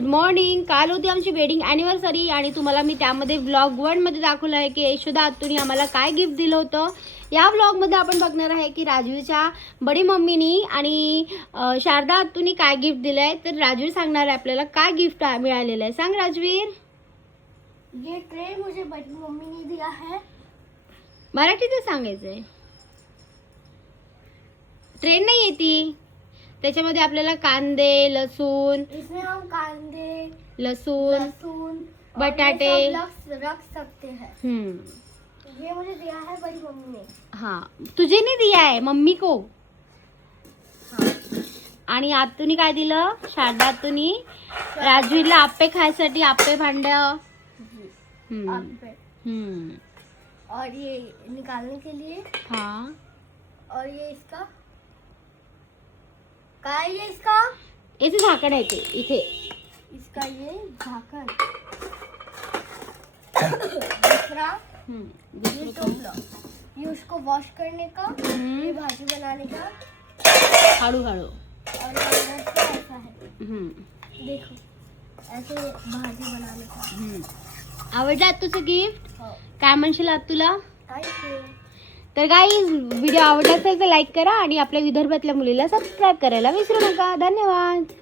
Good morning. काल होती आमची वेडिंग अॅनिव्हर्सरी आणि तुम्हाला मी त्यामध्ये व्लॉग 1 मध्ये दाखवलं आहे की यशोदा आत्तूनी आम्हाला काय गिफ्ट दिलं होतं. या व्लॉगमध्ये आपण बघणार आहे की राजवीरच्या बडी मम्मीनी आणि शारदा आत्तूनी काय गिफ्ट दिलं आहे. तर राजवीर सांगणार आहे आपल्याला काय गिफ्ट मिळालेलं आहे. सांग राजवीर. ये ट्रे मुझे बड़ी मम्मी ने दिया है. मराठीतच सांगायचंय. ट्रेन नाही येती. त्याच्यामध्ये आपल्याला कांदे, लसूण, इसमें हम कांदे, लसूण, बटाटे बटाटे रख सकते हैं. ये मुझे दिया है बड़ी मम्मी ने. हाँ, तुझे नहीं दिया है, मम्मी को. आणि आत्तूनी काय दिलं. शारदा आत्तूनी राजवीरला आप्पे खायसाठी आप्पे भांड. और ये निकालने के लिए. हाँ. और ये इसका क्या है? ये इसका याचे झाकण आहे ते इथे. इसका ये ढक्कन. दूसरा ये टोपला, ये उसको वॉश करने का, ये भाजी बनाने का. हळूहळू. और ये अंदर से ऐसा है. देखो ऐसे भाजी बनाने का. आवडलं आत्तूचं गिफ्ट. हो. काय म्हणशील आत्तूला. थँक्यू. तर गाईज व्हिडिओ आवडला असेल तर लाईक करा आणि आपल्या विदर्भातल्या मुलीला सबस्क्राईब करायला विसरू नका. धन्यवाद.